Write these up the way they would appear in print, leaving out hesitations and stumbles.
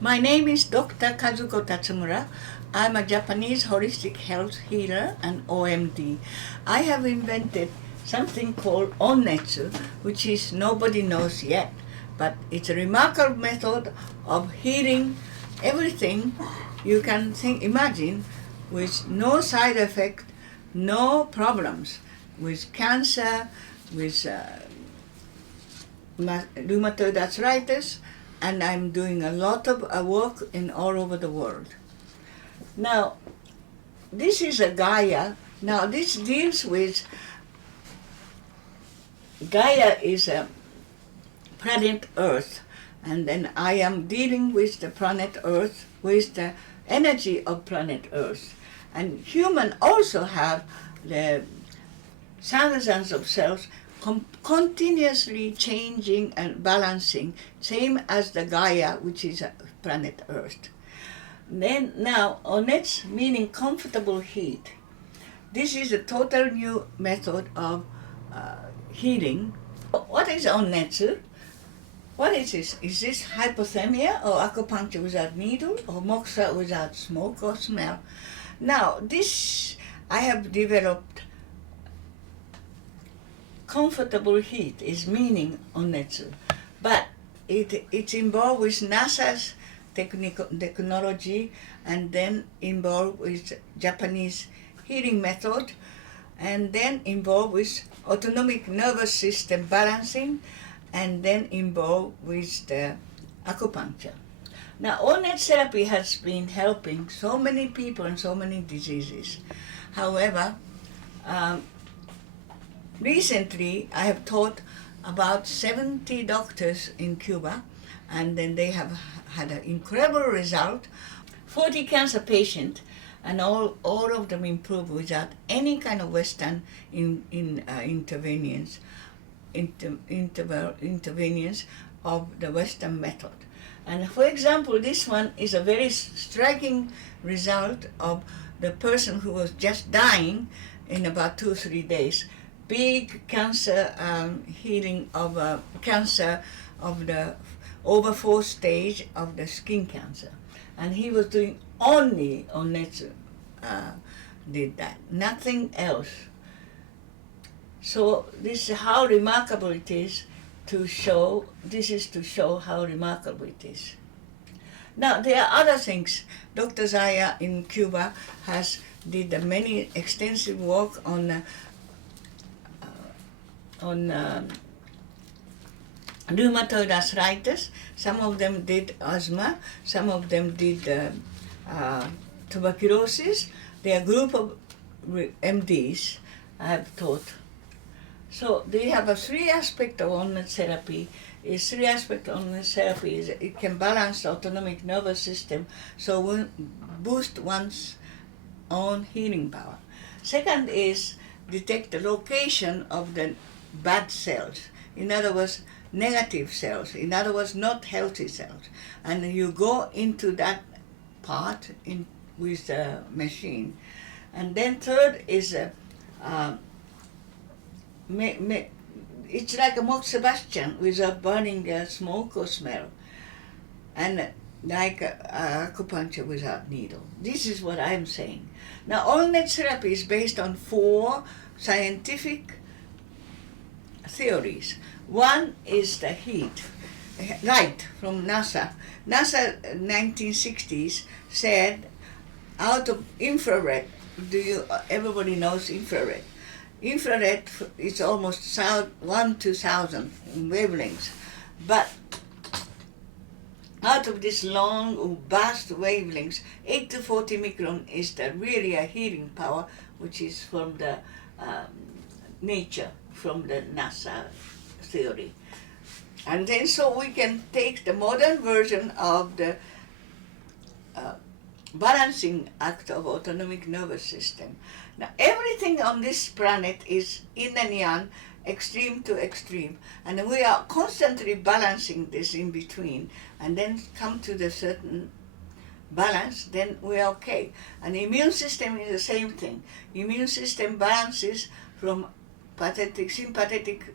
My name is Dr. Kazuko Tatsumura. I'm a Japanese holistic health healer and OMD. I have invented something called Onnetsu, which is nobody knows yet, but it's a remarkable method of healing everything you can imagine with no side effect, no problems, with cancer, with rheumatoid arthritis, and I'm doing a lot of work in all over the world. Now, this is a Gaia. Now, this deals with Gaia is a planet Earth, and then I am dealing with the planet Earth with the energy of planet Earth. And human also have the thousands of cells continuously changing and balancing, same as the Gaia, which is planet Earth. Then now, Onnetsu meaning comfortable heat. This is a total new method of healing. What is Onnetsu? What is this? Is this hypothermia or acupuncture without needle or moxa without smoke or smell? Now, this I have developed. Comfortable heat is meaning Onnetsu, but it's involved with NASA's technology, and then involved with Japanese healing method, and then involved with autonomic nervous system balancing, and then involved with the acupuncture. Now, Onnetsu therapy has been helping so many people and so many diseases. However, recently, I have taught about 70 doctors in Cuba, and then they have had an incredible result. 40 cancer patients, and all of them improved without any kind of Western interventions of the Western method. And for example, this one is a very striking result of the person who was just dying in about 2-3 days. Big cancer healing of cancer of the over 4th stage of the skin cancer, and he was doing only Onnetsu did that, nothing else. So this is how remarkable it is to show. This is to show how remarkable it is. Now there are other things. Dr. Zaya in Cuba has did many extensive work on rheumatoid arthritis. Some of them did asthma, some of them did tuberculosis. They are a group of MDs I have taught. So they have a 3 aspect of Onnetsu therapy. Is it can balance the autonomic nervous system, so we boost one's own healing power. Second is detect the location of the bad cells, in other words, negative cells, in other words, not healthy cells. And you go into that part with the machine. And then third is, it's like a Mont Sebastian without burning smoke or smell. And like acupuncture without needle. This is what I'm saying. Now, Onnetsu therapy is based on 4 scientific theories. One is the light from NASA. NASA 1960s said out of infrared, everybody knows infrared. Infrared is almost 1 to 1,000 wavelengths, but out of this long, vast wavelengths, 8 to 40 micron is really a healing power, which is from the nature, from the NASA theory. And then so we can take the modern version of the balancing act of autonomic nervous system. Now everything on this planet is yin and yang, extreme to extreme, and we are constantly balancing this in between, and then come to the certain balance, then we are okay. And the immune system is the same thing. Immune system balances from sympathetic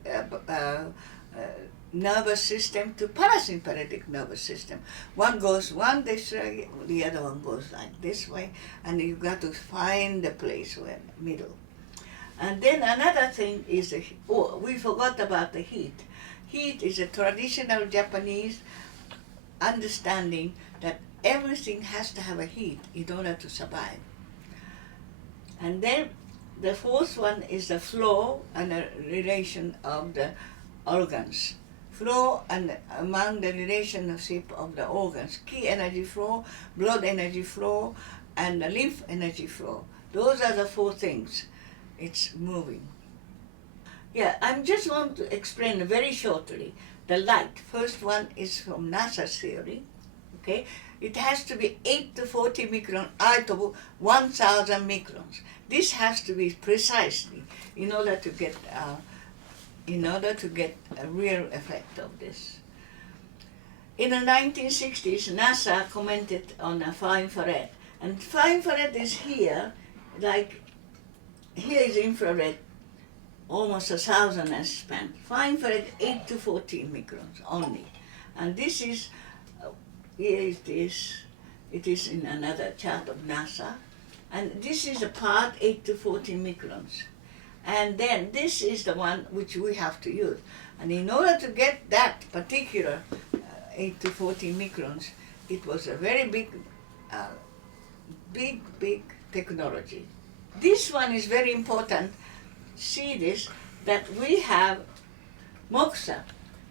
nervous system to parasympathetic nervous system. One goes one this way, the other one goes like this way, and you got to find the place where middle. And then another thing is we forgot about the heat. Heat is a traditional Japanese understanding that everything has to have a heat in order to survive. And then the fourth one is the flow and the relation of the organs. Flow and among the relationship of the organs, ki energy flow, blood energy flow, and the lymph energy flow. Those are the four things. It's moving. Yeah, I just want to explain very shortly the light. First one is from NASA's theory. Okay, it has to be 8 to 40 micron out of 1,000 microns. This has to be precisely in order to get a real effect of this. In the 1960s, NASA commented on a far infrared, and far infrared is here, like here is infrared, almost 1,000 S span. Far infrared 8 to 14 microns only, and this is here it is. It is in another chart of NASA, and this is the part 8 to 14 microns. And then this is the one which we have to use. And in order to get that particular 8 to 14 microns, it was a very big technology. This one is very important. See this, that we have moxa,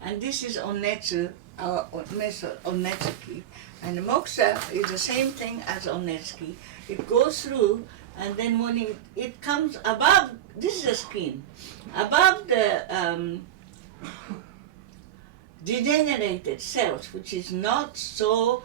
and this is Onnetsu, our Onnetsuki. And moxa is the same thing as Onnetsuki. It goes through, and then when it comes above, this is the skin, above the degenerated cells, which is not so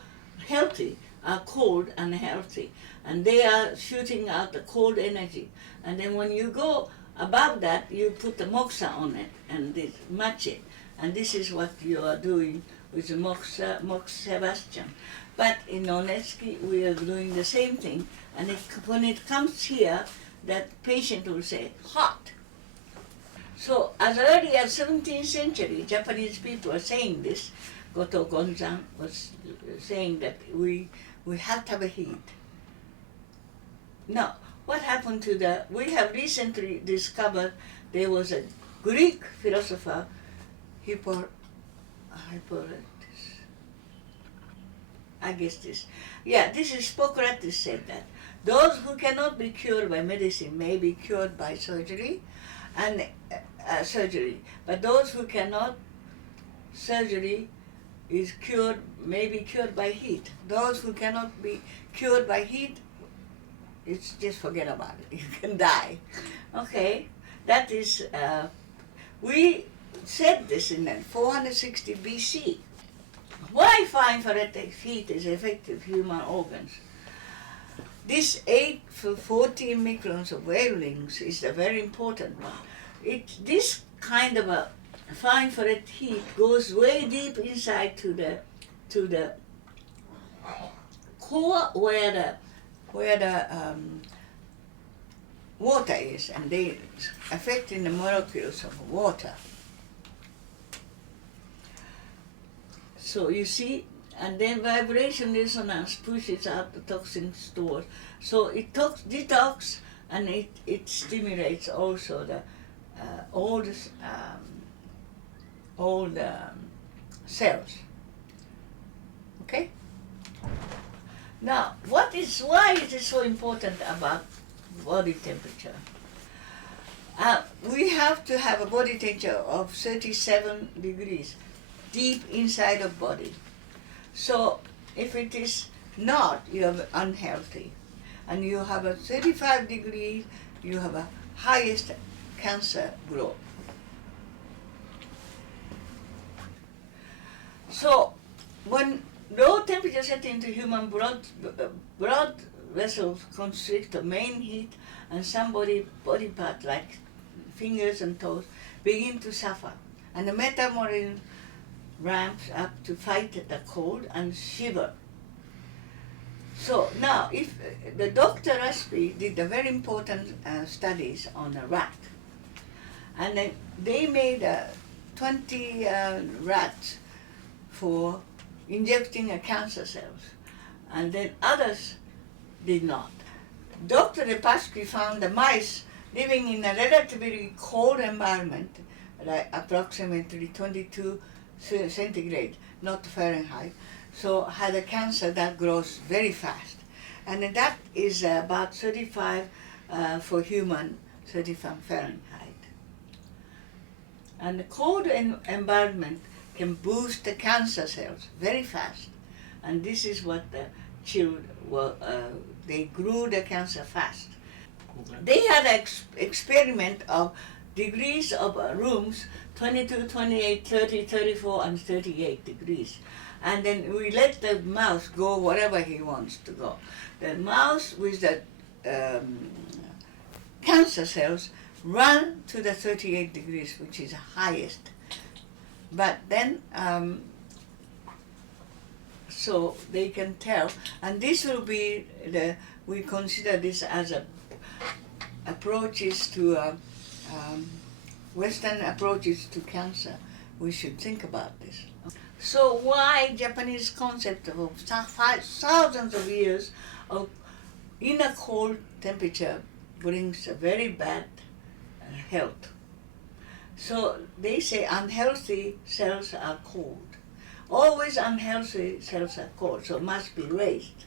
healthy, are cold and healthy, and they are shooting out the cold energy. And then when you go above that, you put the moxa on it and match it. And this is what you are doing with the moxa Sebastian. But in Onnetsuki, we are doing the same thing. And when it comes here, that patient will say, hot. So as early as 17th century, Japanese people are saying this. Goto Gonzan was saying that we have to have a heat. Now, what happened to we have recently discovered there was a Greek philosopher, Hippocrates. I guess this. Yeah, this is Hippocrates said that. Those who cannot be cured by medicine may be cured by surgery, and but those who cannot, surgery is cured, may be cured by heat. Those who cannot be cured by heat, it's just forget about it. You can die. Okay, that is, we said this in 460 BC. Why far infrared heat is effective human organs? This 8 to 14 microns of wavelengths is a very important one. This kind of a far infrared heat goes way deep inside to the core where the water is, and they affecting the molecules of water. So you see, and then vibration resonance pushes out the toxin stores. So it detox, and it stimulates also the all the cells. Okay. Now, why is it so important about body temperature? We have to have a body temperature of 37 degrees deep inside of body. So if it is not, you are unhealthy. And you have a 35 degrees, you have a highest cancer growth. So when low temperature setting to human blood vessels constrict the main heat, and some body part like fingers and toes begin to suffer, and the metabolism ramps up to fight the cold and shiver. So now, if the Dr. Raspi did a very important studies on a rat, and then they made 20 rats for injecting cancer cells, and then others did not. Dr. Repasky found the mice living in a relatively cold environment, like approximately 22 centigrade, not Fahrenheit, so had a cancer that grows very fast. And that is about 35 for human, 35 Fahrenheit. And the cold environment can boost the cancer cells very fast. And this is what the children were, they grew the cancer fast. They had an experiment of degrees of rooms, 22, 28, 30, 34, and 38 degrees. And then we let the mouse go wherever he wants to go. The mouse with the cancer cells run to the 38 degrees, which is the highest. But then, so they can tell, and this will be we consider this as approaches to Western approaches to cancer. We should think about this. So why Japanese concept of thousands of years of inner cold temperature brings a very bad health? So they say unhealthy cells are cold. Always unhealthy cells are cold, so must be raised.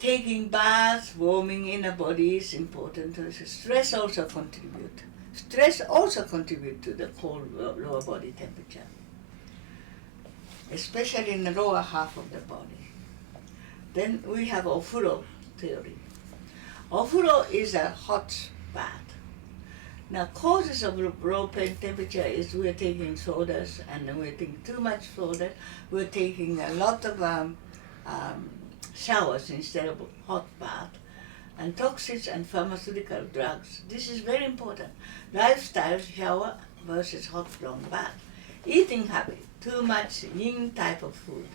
Taking baths, warming inner body is important. Stress also contribute. Stress also contribute to the cold lower body temperature, especially in the lower half of the body. Then we have ofuro theory. Ofuro is a hot bath. Now, causes of low temperature is we're taking sodas, and we're taking too much soda. We're taking a lot of showers instead of hot bath, and toxins and pharmaceutical drugs. This is very important. Lifestyle, shower versus hot long bath. Eating habit, too much yin type of food,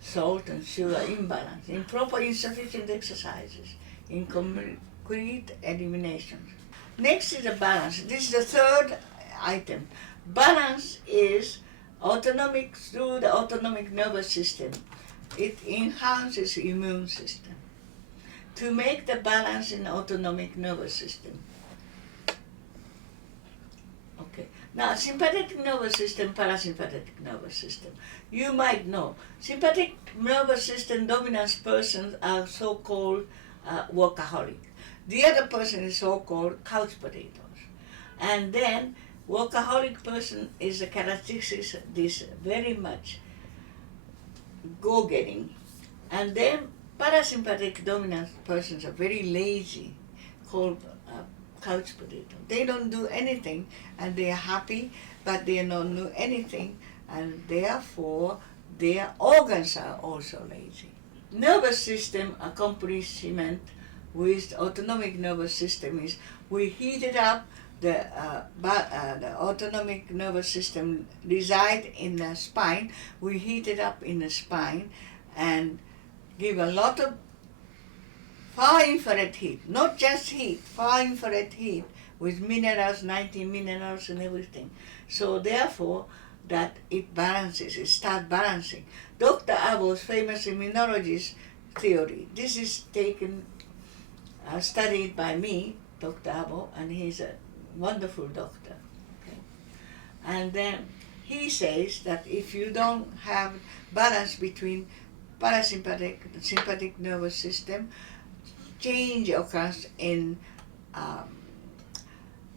salt and sugar imbalance, improper insufficient exercises, incomplete elimination. Next is the balance. This is the third item. Balance is autonomic through the autonomic nervous system. It enhances immune system. To make the balance in autonomic nervous system. Okay. Now, sympathetic nervous system, parasympathetic nervous system. You might know, sympathetic nervous system dominant persons are so-called workaholic. The other person is so-called couch potatoes. And then workaholic person is a characteristic this very much go-getting. And then parasympathetic dominant persons are very lazy, called couch potato. They don't do anything, and they are happy, but they don't do anything, and therefore their organs are also lazy. Nervous system accomplishment with autonomic nervous system is we heated up the autonomic nervous system reside in the spine. We heat it up in the spine and give a lot of far infrared heat, not just heat, far infrared heat with minerals, 90 minerals and everything. So therefore, that it balances, it starts balancing. Dr. Abo's famous immunologist theory, this is taken, studied by me, Dr. Abo, and he's a wonderful doctor. Okay? And then he says that if you don't have balance between parasympathetic and sympathetic nervous system, change occurs in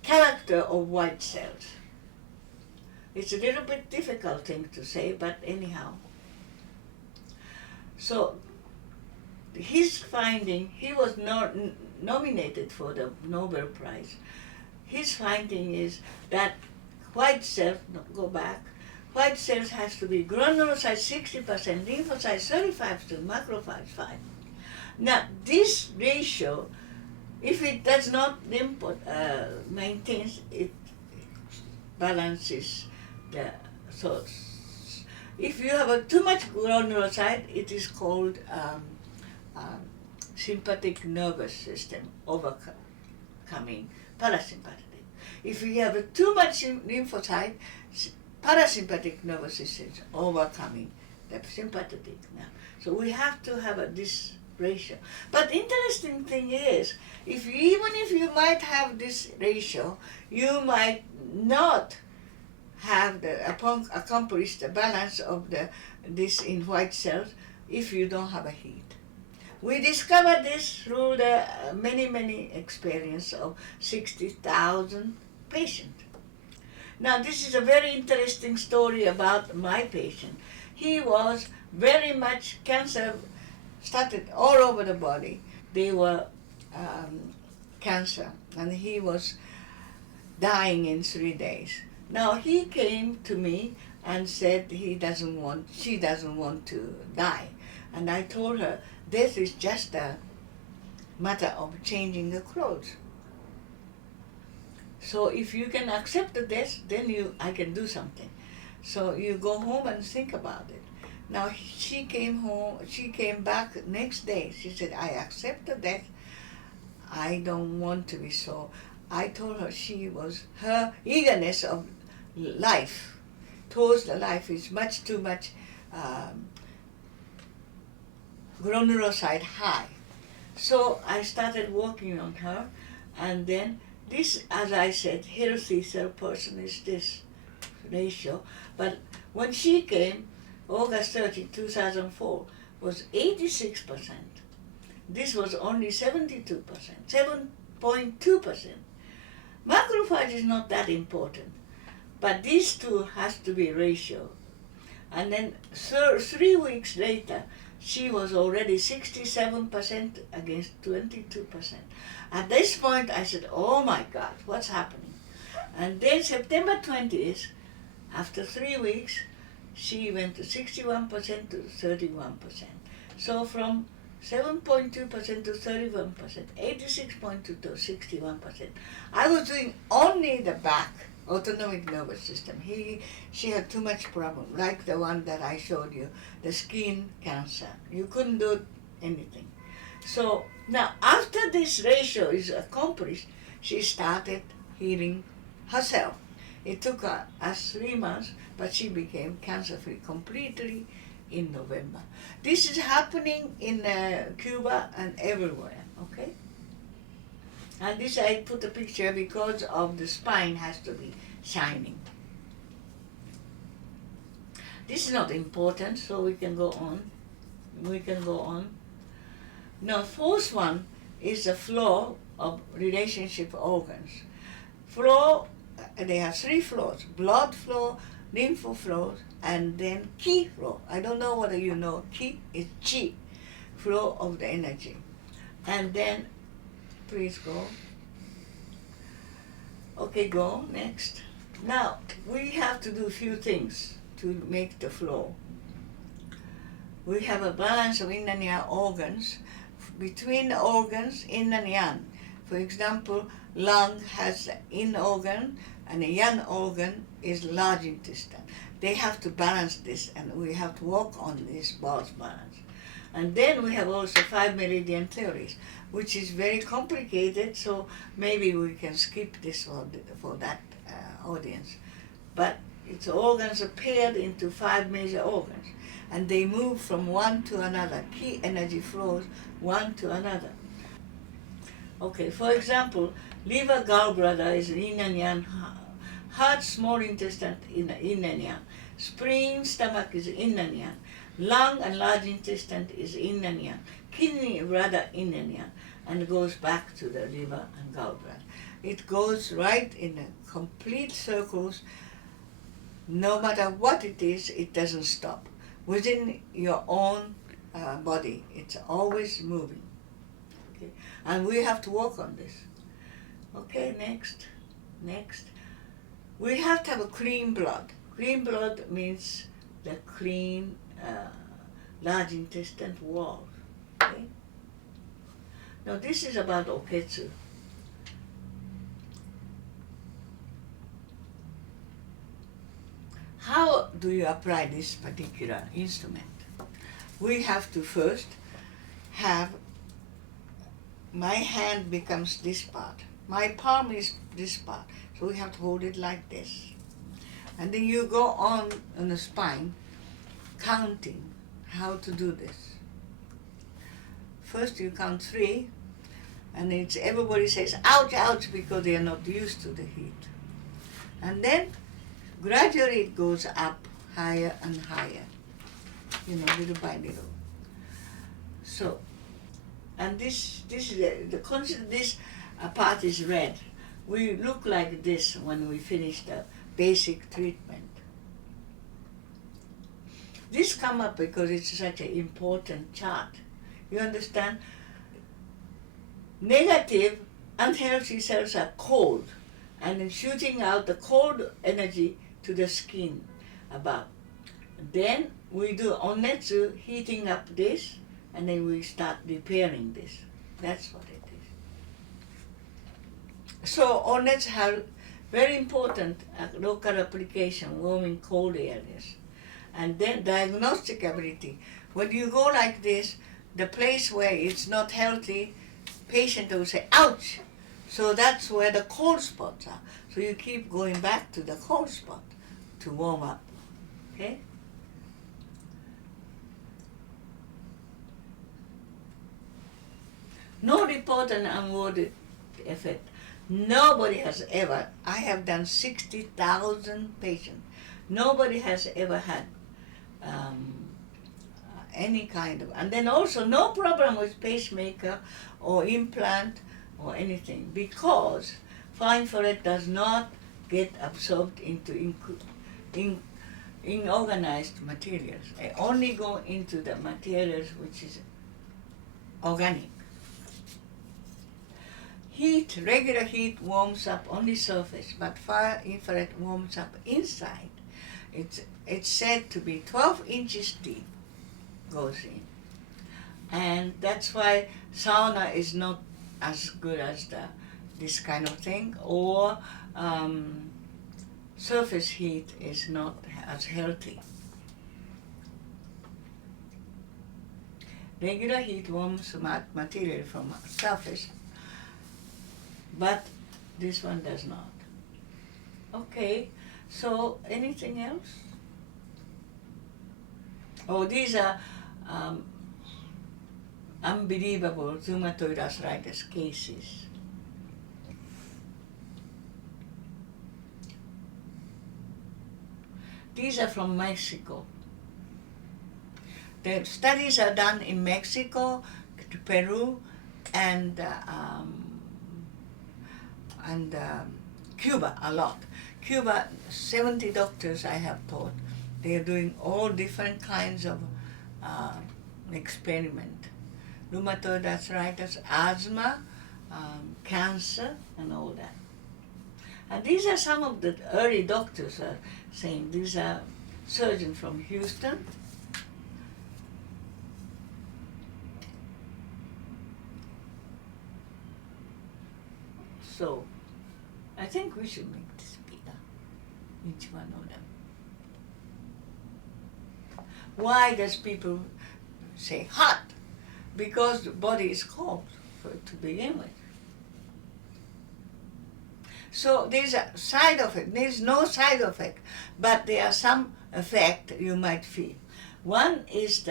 character of white cells. It's a little bit difficult thing to say, but anyhow. So his finding, he was not nominated for the Nobel Prize. His finding is that white cells, go back, white cells has to be granulocytes 60%, lymphocytes 35%, macrophages 5. Now this ratio, if it does not maintains, it balances the source. If you have too much granulocyte, it is called sympathetic nervous system overcoming parasympathetic. If you have too much lymphocyte, parasympathetic nervous system is overcoming the sympathetic. Now, so we have to have this ratio. But interesting thing is, even if you might have this ratio, you might not have accomplish the balance of this in white cells if you don't have a heat. We discovered this through the many experience of 60,000 patients. Now this is a very interesting story about my patient. He was very much cancer, started all over the body. They were cancer, and he was dying in 3 days. Now he came to me and said she doesn't want to die. And I told her, this is just a matter of changing the clothes. So if you can accept this, then I can do something. So you go home and think about it. Now she came back next day. She said, I accepted that. I don't want to be so. I told her her eagerness of life towards the life is much too much granulocyte high. So I started working on her, and then this, as I said, healthy cell person is this ratio. But when she came, August 30, 2004, was 86%. This was only 72%, 7.2%. Macrophage is not that important, but these two has to be ratio. And then 3 weeks later, she was already 67% against 22%. At this point, I said, oh my God, what's happening? And then September 20th, after 3 weeks, she went to 61% to 31%. So from 7.2% to 31%, 86.2 to 61%. I was doing only the back, autonomic nervous system. She had too much problem, like the one that I showed you, the skin cancer. You couldn't do anything. So now after this ratio is accomplished, she started healing herself. It took us 3 months, but she became cancer-free completely in November. This is happening in Cuba and everywhere, okay? And this I put a picture because of the spine has to be shining. This is not important, so we can go on. Now, fourth one is the flow of relationship organs. Flow, they have 3 flows: blood flow, lymph flows, and then ki flow. I don't know whether you know, ki is chi, flow of the energy. And then, please go. Okay, go, next. Now, we have to do a few things to make the flow. We have a balance of yin and yang organs. Between the organs, yin and yang. For example, lung has the yin organ, and the yang organ is large intestine. They have to balance this, and we have to work on this balance. And then we have also 5 meridian theories, which is very complicated, so maybe we can skip this one for that audience. But its organs are paired into 5 major organs, and they move from one to another. Key energy flows one to another. Okay, for example, liver, gallbladder is yin and yang. Heart, small intestine, yin and yang. Spleen, stomach is yin and yang. Lung and large intestine is yin and yang. Kidney, rather yin and yang, and goes back to the liver and gallbladder. It goes right in a complete circles. No matter what it is, it doesn't stop. Within your own body, it's always moving. Okay? And we have to work on this. Okay, next. We have to have a clean blood. Clean blood means the clean large intestine wall. Okay? Now this is about Oketsu. How do you apply this particular instrument? We have to first have, my hand becomes this part, my palm is this part, so we have to hold it like this. And then you go on the spine, counting how to do this. First you count 3, and everybody says ouch, ouch, because they are not used to the heat. And then gradually it goes up higher and higher, little by little. So, and this part is red. We look like this when we finish the basic treatment. This come up because it's such an important chart. You understand? Negative, unhealthy cells are cold, and then shooting out the cold energy to the skin above. Then we do Onnetsu, heating up this, and then we start repairing this. That's what it is. So Onnetsu have very important local application, warming cold areas. And then diagnostic ability. When you go like this, the place where it's not healthy, patient will say, ouch! So that's where the cold spots are. So you keep going back to the cold spot to warm up. Okay? No report on unwanted effect. Nobody has ever, I have done 60,000 patients. Nobody has ever had any kind of, and then also no problem with pacemaker or implant or anything, because far infrared does not get absorbed into inorganized materials. They only go into the materials which is organic. Heat, regular heat warms up only surface, but far infrared warms up inside. It's said to be 12 inches deep, goes in. And that's why sauna is not as good as this kind of thing, or surface heat is not as healthy. Regular heat warms material from surface, but this one does not. Okay, so anything else? Oh, these are unbelievable rheumatoid arthritis cases. These are from Mexico. The studies are done in Mexico, Peru, and Cuba a lot. Cuba, 70 doctors I have taught. They are doing all different kinds of experiment. Rheumatoid arthritis, asthma, cancer, and all that. And these are some of the early doctors are saying. These are surgeons from Houston. So, I think we should make this bigger, each one of them. Why does people say hot? Because the body is cold to begin with. So there's a side effect. There's no side effect, but there are some effect you might feel. One is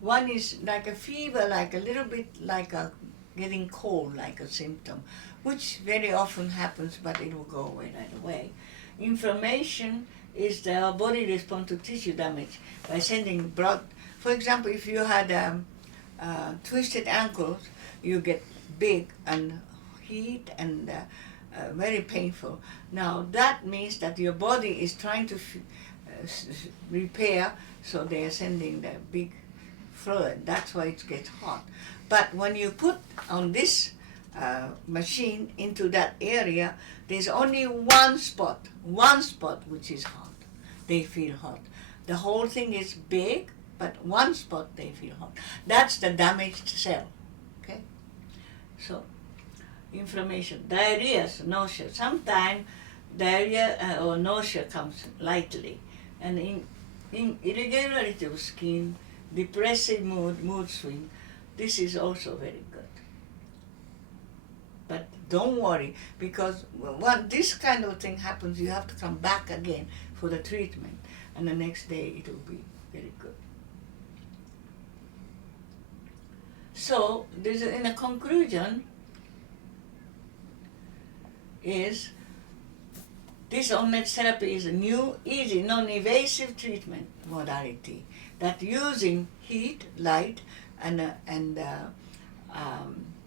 one is like a fever, like a little bit like a getting cold, like a symptom, which very often happens, but it will go away right away. Inflammation is the body response to tissue damage by sending blood. For example, if you had twisted ankles, you get big and heat and very painful. Now that means that your body is trying to repair, so they are sending the big fluid. That's why it gets hot. But when you put on this machine into that area, there's only one spot which is hot. They feel hot. The whole thing is big, but one spot they feel hot. That's the damaged cell. Okay? So, inflammation, diarrhea, nausea. Sometimes diarrhea or nausea comes lightly. And in irregularity of skin, depressive mood swing, this is also very good. But don't worry, because when this kind of thing happens, you have to come back again for the treatment, and the next day it will be very good. So, this, in a conclusion, is this Onnetsu therapy is a new, easy, non-invasive treatment modality that using heat, light, and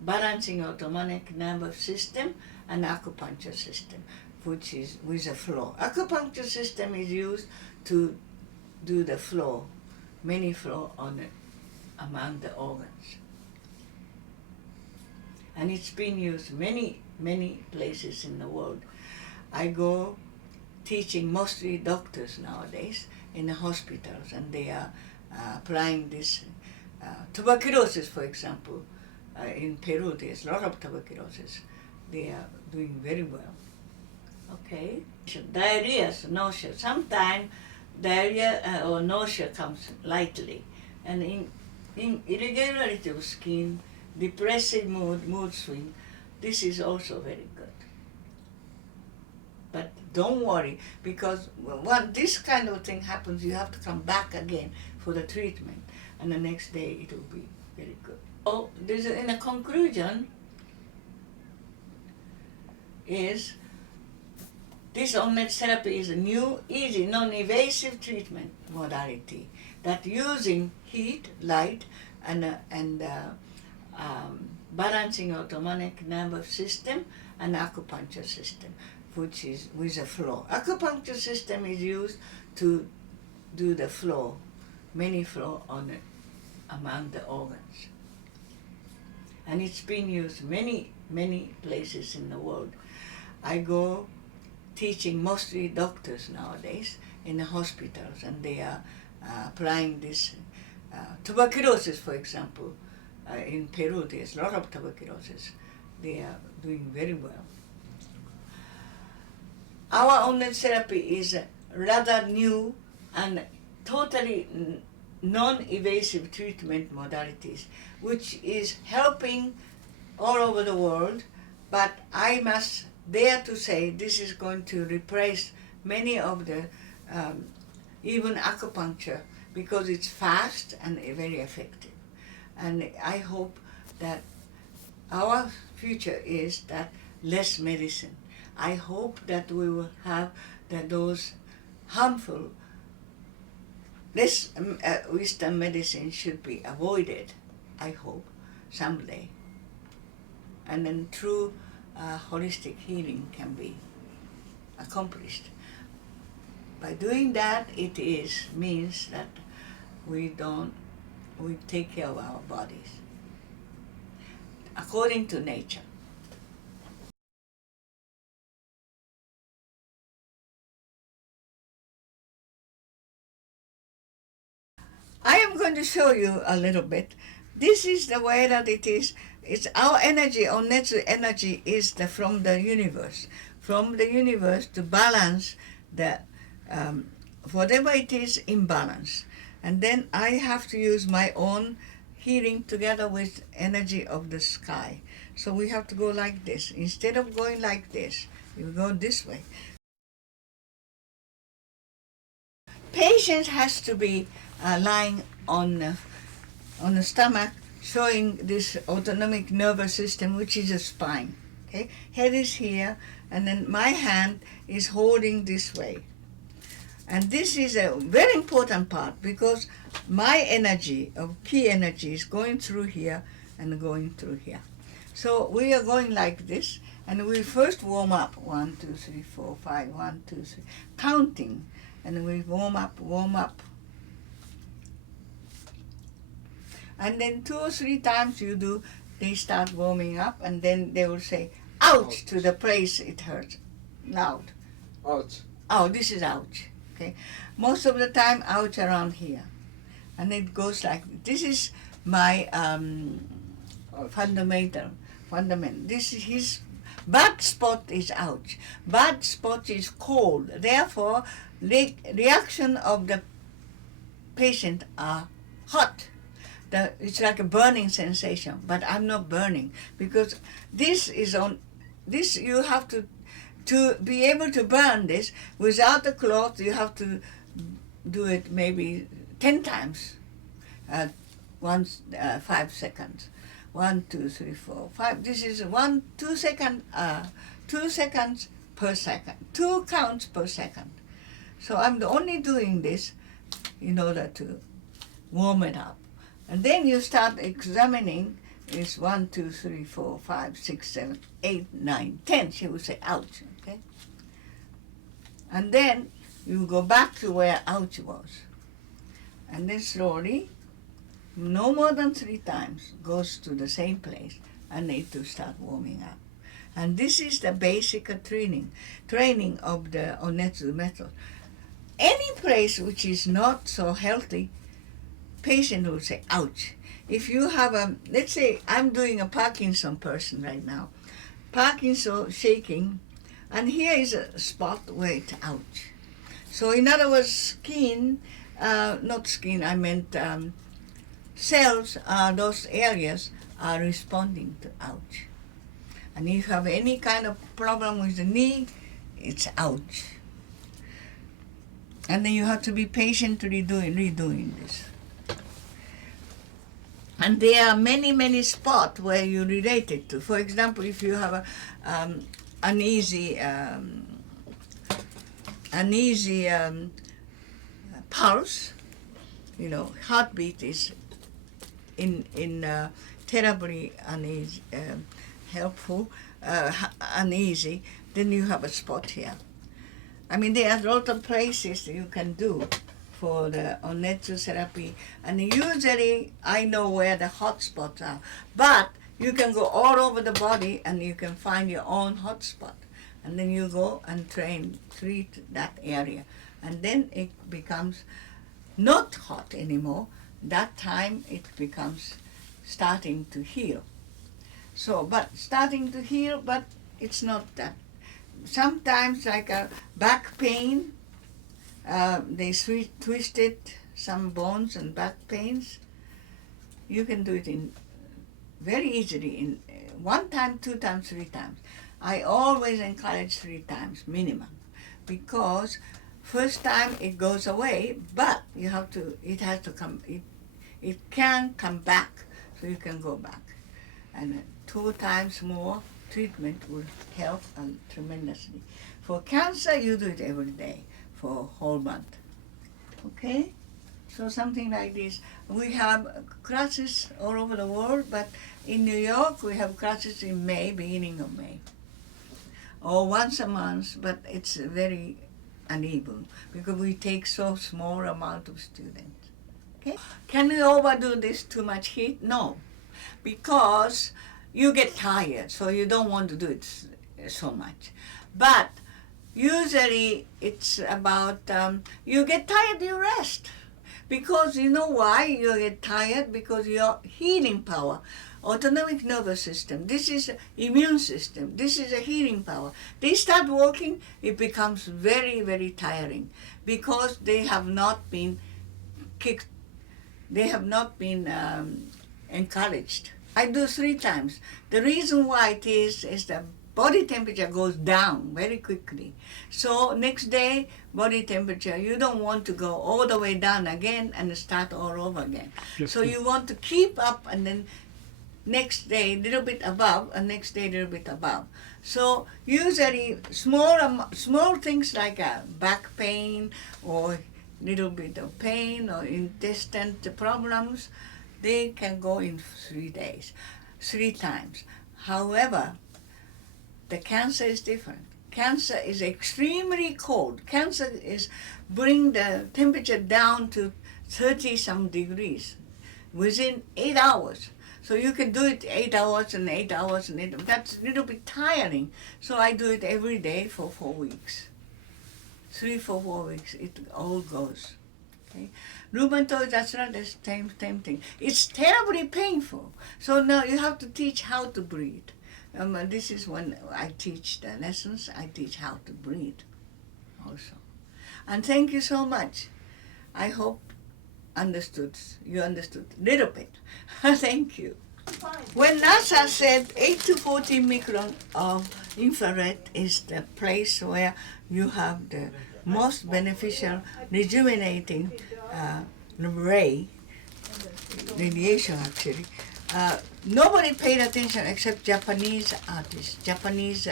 balancing autonomic nervous system and acupuncture system, which is with a flow. Acupuncture system is used to do the flow, many flow among the organs. And it's been used many places in the world. I go teaching mostly doctors nowadays in the hospitals, and they are applying this tuberculosis, for example. In Peru, there's a lot of tuberculosis. They are doing very well. Okay. Diarrhea, nausea. Sometimes diarrhea or nausea comes lightly. And in irregularity of skin, depressive mood swing, this is also very good. But don't worry, because when this kind of thing happens, you have to come back again for the treatment, and the next day it will be very good. So, this, in a conclusion, is this Onnetsu therapy is a new, easy, non-invasive treatment modality that using heat, light, and balancing autonomic nervous system and acupuncture system, which is with a flow. Acupuncture system is used to do the flow, many flow among the organs. And it's been used many places in the world. I go teaching mostly doctors nowadays in the hospitals, and they are applying this tuberculosis, for example. In Peru, there's a lot of tuberculosis. They are doing very well. Our Onnetsu therapy is rather new and totally non-invasive treatment modalities, which is helping all over the world, but I must dare to say this is going to replace many of the, even acupuncture, because it's fast and very effective. And I hope that our future is that less medicine. I hope that we will have that those harmful this Western medicine should be avoided, I hope, someday. And then true holistic healing can be accomplished. By doing that, it means that we take care of our bodies according to nature. I am going to show you a little bit. This is the way that it is. It's our energy, Onnetsu energy is from the universe. From the universe to balance the whatever it is imbalance. And then I have to use my own healing together with energy of the sky. So we have to go like this. Instead of going like this, you go this way. Patient has to be lying on the stomach, showing this autonomic nervous system, which is a spine. Okay, head is here, and then my hand is holding this way. And this is a very important part, because my energy of key energy is going through here and going through here. So we are going like this, and we first warm up 1, 2, 3, 4, 5, 1, 2, 3, counting, and we warm up. And then 2 or 3 times you do they start warming up, and then they will say, ouch, to the place it hurts, loud. Ouch. Oh, this is ouch. Okay, most of the time, ouch around here, and it goes like this. Is my fundamental. This is his bad spot is ouch. Bad spot is cold. Therefore, the reaction of the patient are hot. It's like a burning sensation, but I'm not burning because this is on. This you have to be able to burn this without a cloth. You have to do it maybe 10 times, 5 seconds. 1, 2, 3, 4, 5. This is 2 seconds. 2 seconds per second. 2 counts per second. So I'm only doing this in order to warm it up. And then you start examining. Is 1, 2, 3, 4, 5, 6, 7, 8, 9, 10. She will say, ouch. Okay? And then you go back to where ouch was. And then slowly, no more than 3 times, goes to the same place and need to start warming up. And this is the basic training of the Onnetsu method. Any place which is not so healthy, patient will say, ouch. If you have let's say I'm doing a Parkinson person right now, Parkinson shaking, and here is a spot where it's ouch. So in other words, skin, not skin, I meant cells, those areas are responding to ouch. And if you have any kind of problem with the knee, it's ouch. And then you have to be patient to redoing this. And there are many, many spots where you relate it to. For example, if you have a uneasy pulse, heartbeat is in terribly uneasy, helpful, uneasy, then you have a spot here. I mean, there are a lot of places you can do for the Onnetsu therapy, and usually I know where the hot spots are, but you can go all over the body and you can find your own hot spot, and then you go and treat that area, and then it becomes not hot anymore. That time it becomes starting to heal. So, but starting to heal, but it's not that. Sometimes like a back pain, they twisted some bones and back pains. You can do it in very easily in 1 time, 2 times, 3 times. I always encourage 3 times minimum, because first time it goes away, but you have to. It has to come. It can come back, so you can go back, and 2 times more treatment will help tremendously. For cancer, you do it every day for a whole month. Okay? So something like this. We have classes all over the world, but in New York we have classes in May, beginning of May. Or once a month, but it's very uneven because we take so small amount of students. Okay? Can we overdo this too much heat? No. Because you get tired, so you don't want to do it so much. But usually it's about, you get tired, you rest. Because you know why you get tired? Because your healing power, autonomic nervous system, this is immune system, this is a healing power. They start working, it becomes very, very tiring because they have not been kicked, they have not been encouraged. I do 3 times. The reason why it is the body temperature goes down very quickly. So next day, body temperature, you don't want to go all the way down again and start all over again. Yes, so you want to keep up, and then next day a little bit above, and next day a little bit above. So usually small things like a back pain or little bit of pain or intestine problems, they can go in 3 days, 3 times. However, the cancer is different. Cancer is extremely cold. Cancer is bring the temperature down to 30-some degrees within 8 hours. So you can do it 8 hours and 8 hours and 8 hours. That's a little bit tiring. So I do it every day for 4 weeks. 3 for 4 weeks, it all goes. Okay? Rheumatoid arthritis, same thing. It's terribly painful. So now you have to teach how to breathe. This is when I teach the lessons, I teach how to breathe also. And thank you so much. I hope you understood a little bit. Thank you. When NASA said 8 to 14 micron of infrared is the place where you have the most beneficial rejuvenating radiation actually, nobody paid attention except Japanese artists, Japanese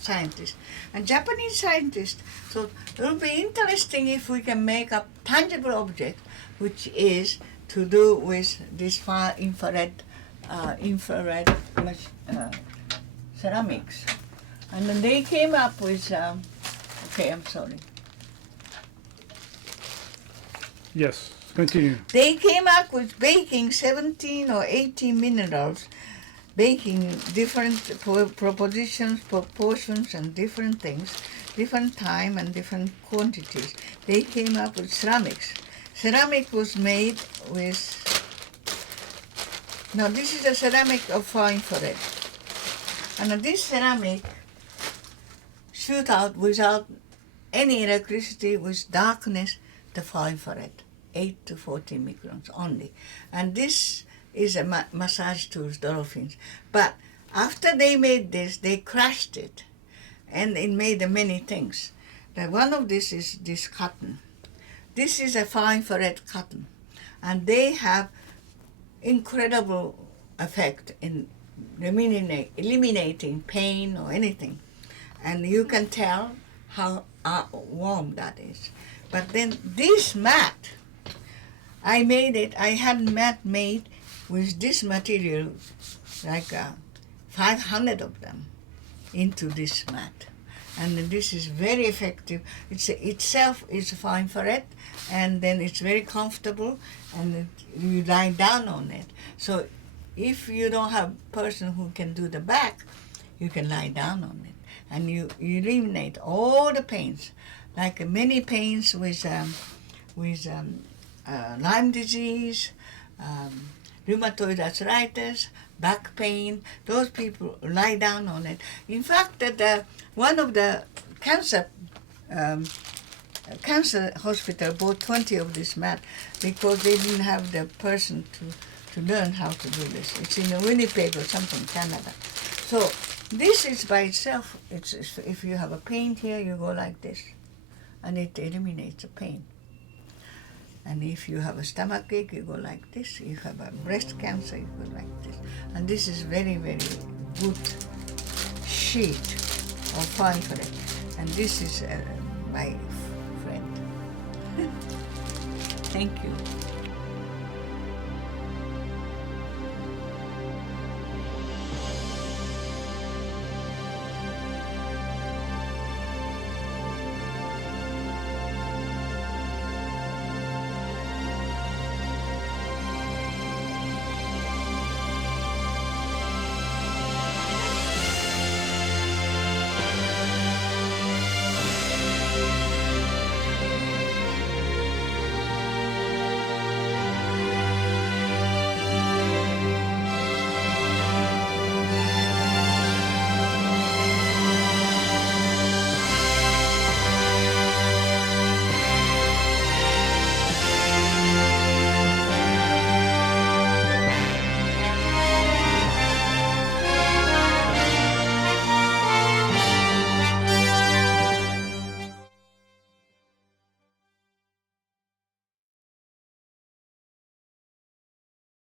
scientists. And Japanese scientists thought it would be interesting if we can make a tangible object which is to do with this far infrared ceramics. And then they came up with, okay, I'm sorry. Yes, continue. They came up with baking 17 or 18 minerals, baking different proportions and different things, different time and different quantities. They came up with ceramics. Ceramic was made with, now this is a ceramic of far infrared. And this ceramic shoot out without any electricity, with darkness, the far infrared, 8 to 14 microns only. And this is a massage tools, dolphins. But after they made this, they crushed it, and it made many things. One of this is this cotton. This is a far infrared cotton, and they have incredible effect in eliminating pain or anything. And you can tell how warm that is. But then this mat, I made it, I had mat made with this material, like 500 of them, into this mat. And this is very effective. Itself is far infrared, and then it's very comfortable, and you lie down on it. So if you don't have a person who can do the back, you can lie down on it, and you eliminate all the pains, like many pains with Lyme disease, rheumatoid arthritis, back pain. Those people lie down on it. In fact, one of the cancer hospital bought 20 of this mat because they didn't have the person to learn how to do this. It's in Winnipeg or something, Canada. So this is by itself. It's if you have a pain here, you go like this, and it eliminates the pain. And if you have a stomach ache, you go like this. If you have a breast cancer, you go like this. And this is very, very good sheet of far infrared. And this is my friend. Thank you.